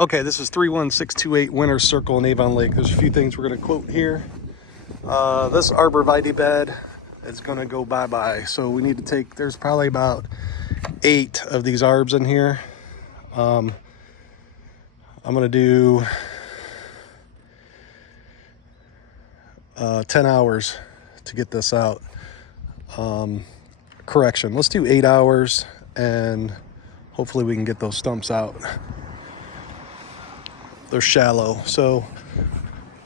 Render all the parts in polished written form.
Okay, this is 31628 Winter Circle in Avon Lake. There's a few things we're going to quote here. This arborvitae bed is going to go bye-bye. So we need to take, there's probably about 8 of these arbs in here. I'm going to do 10 hours to get this out. Correction, let's do 8 hours and hopefully we can get those stumps out. They're shallow, so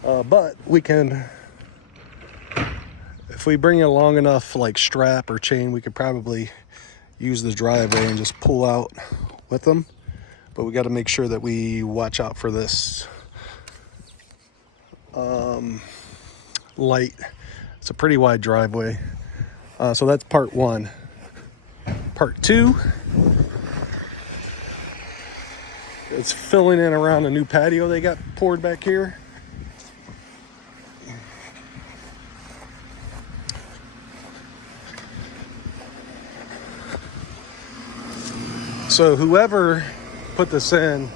but we can, if we bring a long enough like strap or chain, we could probably use the driveway and just pull out with them. But we got to make sure that we watch out for this light. It's a pretty wide driveway. So that's part 1. Part 2, it's filling in around a new patio they got poured back here. So whoever put this in,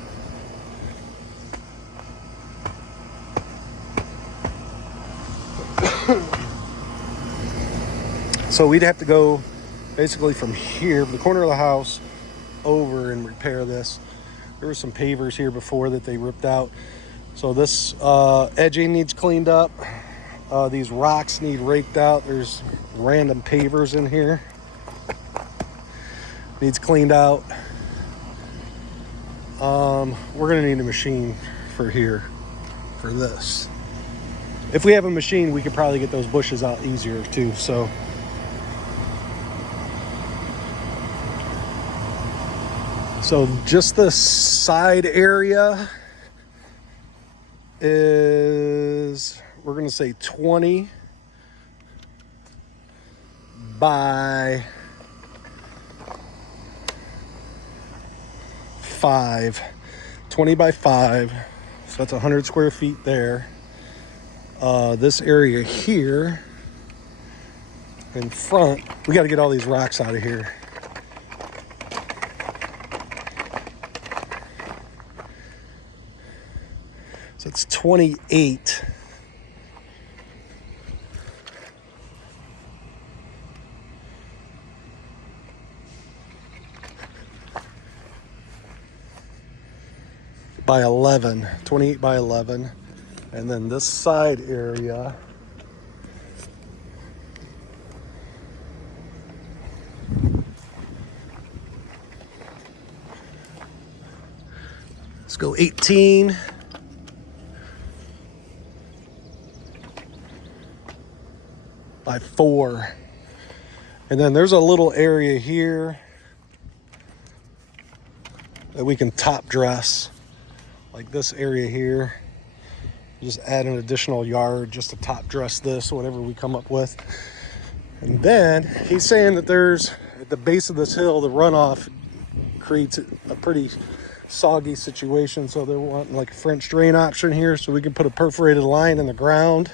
so we'd have to go basically from here, the corner of the house, over and repair this. There were some pavers here before that they ripped out. So this edging needs cleaned up. These rocks need raked out. There's random pavers in here. Needs cleaned out. We're gonna need a machine for here, for this. If we have a machine, we could probably get those bushes out easier too, so. So just the side area is, we're gonna say 20 by 5. 20 by 5, so that's 100 square feet there. This area here in front, we got to get all these rocks out of here. So it's 28. By 11, 28 by 11. And then this side area let's go 18 by 4. And then there's a little area here that we can top dress, like this area here. Just add an additional yard just to top dress this, whatever we come up with. And then he's saying that there's, at the base of this hill, the runoff creates a pretty soggy situation. So they're wanting like a French drain option here, so we can put a perforated line in the ground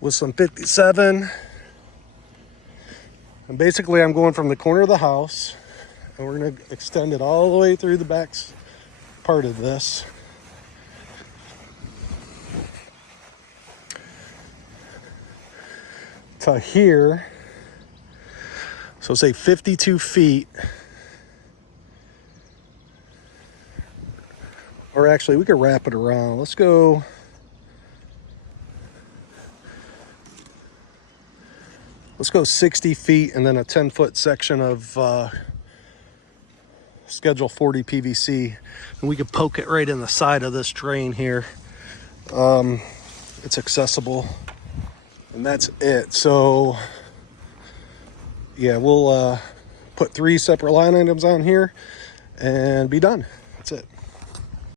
with some 57. And basically I'm going from the corner of the house and we're gonna extend it all the way through the back part of this. To here, so say 52 feet, or actually we could wrap it around. Let's go, let's go 60 feet and then a 10-foot section of Schedule 40 PVC, and we could poke it right in the side of this drain here. It's accessible. And that's it. So yeah, we'll put 3 separate line items on here and be done. That's it.